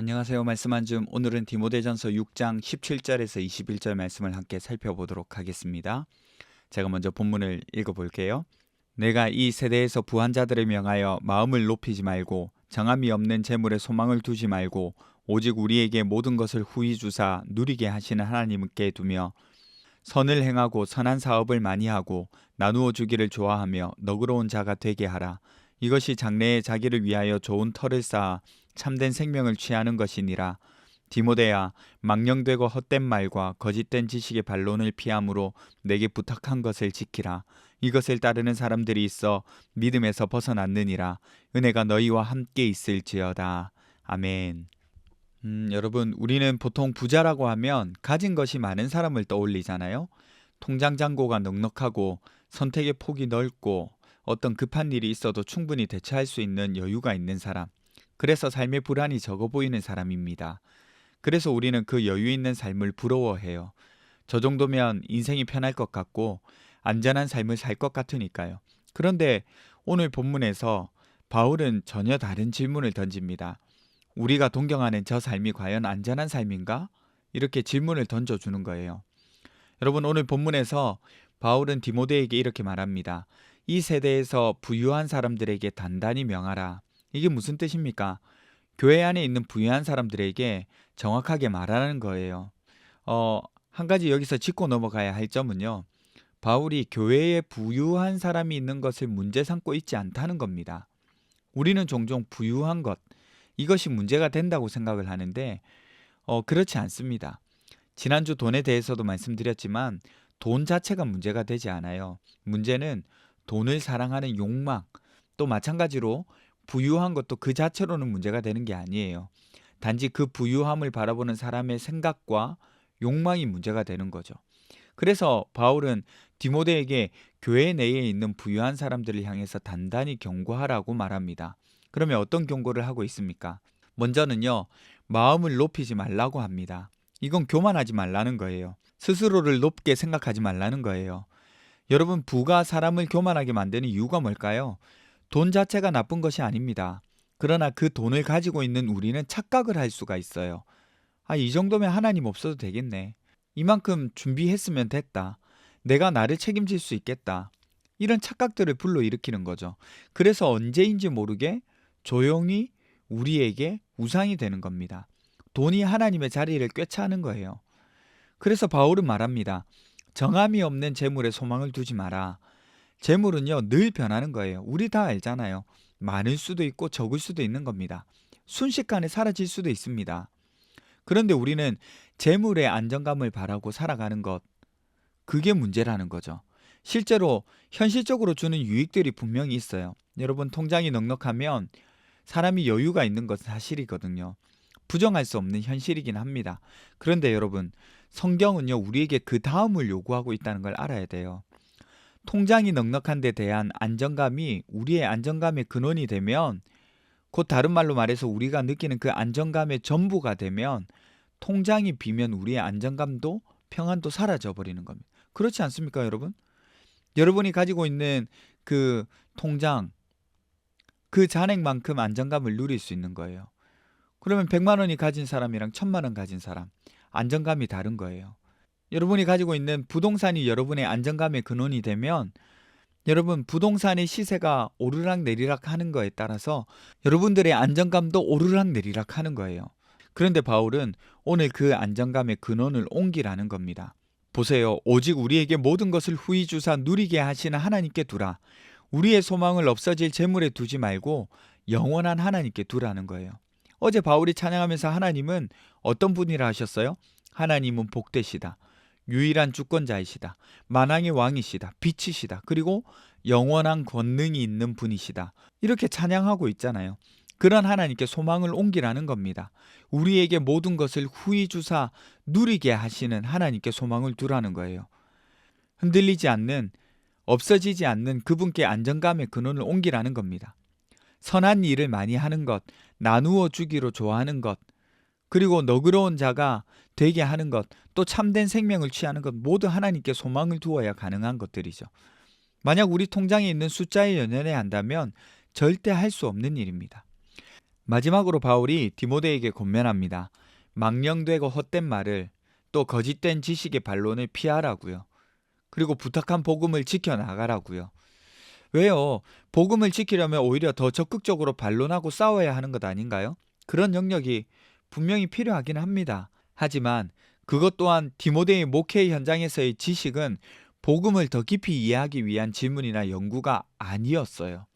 안녕하세요. 말씀 한 줌. 오늘은 디모데전서 6장 17절에서 21절 말씀을 함께 살펴보도록 하겠습니다. 제가 먼저 본문을 읽어볼게요. 내가 이 세대에서 부한 자들을 명하여 마음을 높이지 말고 정함이 없는 재물에 소망을 두지 말고 오직 우리에게 모든 것을 후히 주사 누리게 하시는 하나님께 두며 선을 행하고 선한 사업을 많이 하고 나누어 주기를 좋아하며 너그러운 자가 되게 하라. 이것이 장래에 자기를 위하여 좋은 터를 쌓아 참된 생명을 취하는 것이니라. 디모데야, 망령되고 헛된 말과 거짓된 지식의 반론을 피함으로 내게 부탁한 것을 지키라. 이것을 따르는 사람들이 있어 믿음에서 벗어났느니라. 은혜가 너희와 함께 있을지어다. 아멘. 여러분, 우리는 보통 부자라고 하면 가진 것이 많은 사람을 떠올리잖아요. 통장 잔고가 넉넉하고 선택의 폭이 넓고 어떤 급한 일이 있어도 충분히 대처할 수 있는 여유가 있는 사람. 그래서 삶의 불안이 적어 보이는 사람입니다. 그래서 우리는 그 여유 있는 삶을 부러워해요. 저 정도면 인생이 편할 것 같고 안전한 삶을 살 것 같으니까요. 그런데 오늘 본문에서 바울은 전혀 다른 질문을 던집니다. 우리가 동경하는 저 삶이 과연 안전한 삶인가? 이렇게 질문을 던져주는 거예요. 여러분, 오늘 본문에서 바울은 디모데에게 이렇게 말합니다. 이 세대에서 부유한 사람들에게 단단히 명하라. 이게 무슨 뜻입니까? 교회 안에 있는 부유한 사람들에게 정확하게 말하는 거예요. 한 가지 여기서 짚고 넘어가야 할 점은요. 바울이 교회에 부유한 사람이 있는 것을 문제 삼고 있지 않다는 겁니다. 우리는 종종 부유한 것, 이것이 문제가 된다고 생각을 하는데 그렇지 않습니다. 지난주 돈에 대해서도 말씀드렸지만 돈 자체가 문제가 되지 않아요. 문제는 돈을 사랑하는 욕망, 또 마찬가지로 부유한 것도 그 자체로는 문제가 되는 게 아니에요. 단지 그 부유함을 바라보는 사람의 생각과 욕망이 문제가 되는 거죠. 그래서 바울은 디모데에게 교회 내에 있는 부유한 사람들을 향해서 단단히 경고하라고 말합니다. 그러면 어떤 경고를 하고 있습니까? 먼저는요, 마음을 높이지 말라고 합니다. 이건 교만하지 말라는 거예요. 스스로를 높게 생각하지 말라는 거예요. 여러분, 부가 사람을 교만하게 만드는 이유가 뭘까요? 돈 자체가 나쁜 것이 아닙니다. 그러나 그 돈을 가지고 있는 우리는 착각을 할 수가 있어요. 이 정도면 하나님 없어도 되겠네. 이만큼 준비했으면 됐다. 내가 나를 책임질 수 있겠다. 이런 착각들을 불러일으키는 거죠. 그래서 언제인지 모르게 조용히 우리에게 우상이 되는 겁니다. 돈이 하나님의 자리를 꿰차는 거예요. 그래서 바울은 말합니다. 정함이 없는 재물에 소망을 두지 마라. 재물은요, 늘 변하는 거예요. 우리 다 알잖아요. 많을 수도 있고 적을 수도 있는 겁니다. 순식간에 사라질 수도 있습니다. 그런데 우리는 재물의 안정감을 바라고 살아가는 것, 그게 문제라는 거죠. 실제로 현실적으로 주는 유익들이 분명히 있어요. 여러분, 통장이 넉넉하면 사람이 여유가 있는 것은 사실이거든요. 부정할 수 없는 현실이긴 합니다. 그런데 여러분, 성경은요, 우리에게 그 다음을 요구하고 있다는 걸 알아야 돼요. 통장이 넉넉한 데 대한 안정감이 우리의 안정감의 근원이 되면, 곧 다른 말로 말해서 우리가 느끼는 그 안정감의 전부가 되면 통장이 비면 우리의 안정감도 평안도 사라져 버리는 겁니다. 그렇지 않습니까, 여러분? 여러분이 가지고 있는 그 통장, 그 잔액만큼 안정감을 누릴 수 있는 거예요. 그러면 100만 원이 가진 사람이랑 1000만 원 가진 사람, 안정감이 다른 거예요. 여러분이 가지고 있는 부동산이 여러분의 안정감의 근원이 되면 여러분, 부동산의 시세가 오르락 내리락 하는 거에 따라서 여러분들의 안정감도 오르락 내리락 하는 거예요. 그런데 바울은 오늘 그 안정감의 근원을 옮기라는 겁니다. 보세요. 오직 우리에게 모든 것을 후히 주사 누리게 하시는 하나님께 두라. 우리의 소망을 없어질 재물에 두지 말고 영원한 하나님께 두라는 거예요. 어제 바울이 찬양하면서 하나님은 어떤 분이라 하셨어요? 하나님은 복되시다. 유일한 주권자이시다. 만왕의 왕이시다. 빛이시다. 그리고 영원한 권능이 있는 분이시다. 이렇게 찬양하고 있잖아요. 그런 하나님께 소망을 옮기라는 겁니다. 우리에게 모든 것을 후히 주사 누리게 하시는 하나님께 소망을 두라는 거예요. 흔들리지 않는, 없어지지 않는 그분께 안정감의 근원을 옮기라는 겁니다. 선한 일을 많이 하는 것, 나누어 주기로 좋아하는 것, 그리고 너그러운 자가 되게 하는 것, 또 참된 생명을 취하는 것, 모두 하나님께 소망을 두어야 가능한 것들이죠. 만약 우리 통장에 있는 숫자에 연연해 한다면 절대 할 수 없는 일입니다. 마지막으로 바울이 디모데에게 권면합니다. 망령되고 헛된 말을, 또 거짓된 지식의 반론을 피하라고요. 그리고 부탁한 복음을 지켜나가라고요. 왜요? 복음을 지키려면 오히려 더 적극적으로 반론하고 싸워야 하는 것 아닌가요? 그런 영역이 분명히 필요하긴 합니다. 하지만 그것 또한 디모데의 목회 현장에서의 지식은 복음을 더 깊이 이해하기 위한 질문이나 연구가 아니었어요.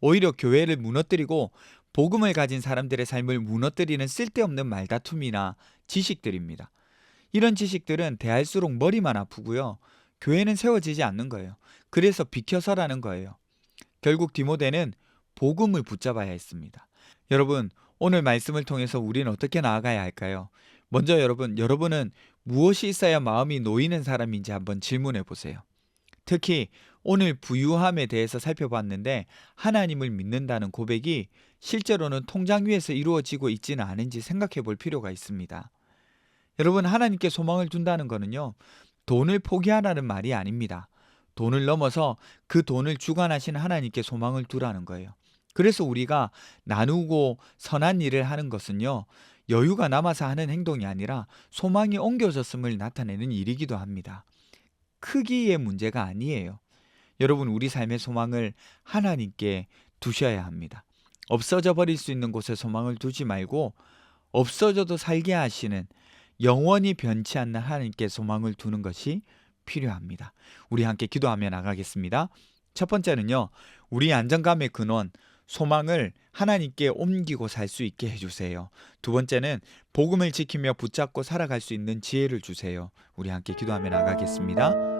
오히려 교회를 무너뜨리고 복음을 가진 사람들의 삶을 무너뜨리는 쓸데없는 말다툼이나 지식들입니다. 이런 지식들은 대할수록 머리만 아프고요. 교회는 세워지지 않는 거예요. 그래서 비켜서라는 거예요. 결국 디모데는 복음을 붙잡아야 했습니다. 여러분, 오늘 말씀을 통해서 우리는 어떻게 나아가야 할까요? 먼저 여러분은 무엇이 있어야 마음이 놓이는 사람인지 한번 질문해 보세요. 특히 오늘 부유함에 대해서 살펴봤는데 하나님을 믿는다는 고백이 실제로는 통장 위에서 이루어지고 있지는 않은지 생각해 볼 필요가 있습니다. 여러분, 하나님께 소망을 둔다는 것은요, 돈을 포기하라는 말이 아닙니다. 돈을 넘어서 그 돈을 주관하신 하나님께 소망을 두라는 거예요. 그래서 우리가 나누고 선한 일을 하는 것은요, 여유가 남아서 하는 행동이 아니라 소망이 옮겨졌음을 나타내는 일이기도 합니다. 크기의 문제가 아니에요. 여러분, 우리 삶의 소망을 하나님께 두셔야 합니다. 없어져 버릴 수 있는 곳에 소망을 두지 말고 없어져도 살게 하시는 영원히 변치 않는 하나님께 소망을 두는 것이 필요합니다. 우리 함께 기도하며 나가겠습니다. 첫 번째는요, 우리 안정감의 근원, 소망을 하나님께 옮기고 살 수 있게 해주세요. 두 번째는 복음을 지키며 붙잡고 살아갈 수 있는 지혜를 주세요. 우리 함께 기도하며 나가겠습니다.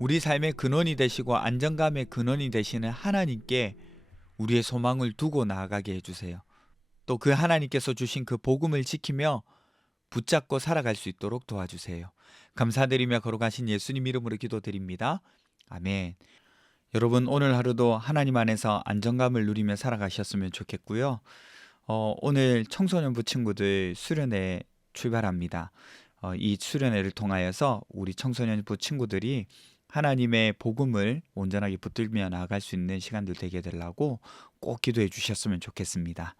우리 삶의 근원이 되시고 안정감의 근원이 되시는 하나님께 우리의 소망을 두고 나아가게 해주세요. 또 그 하나님께서 주신 그 복음을 지키며 붙잡고 살아갈 수 있도록 도와주세요. 감사드리며 걸어가신 예수님 이름으로 기도드립니다. 아멘. 여러분 오늘 하루도 하나님 안에서 안정감을 누리며 살아가셨으면 좋겠고요. 오늘 청소년부 친구들 수련회 출발합니다. 이 수련회를 통하여서 우리 청소년부 친구들이 하나님의 복음을 온전하게 붙들며 나아갈 수 있는 시간들 되게 되려고 꼭 기도해 주셨으면 좋겠습니다.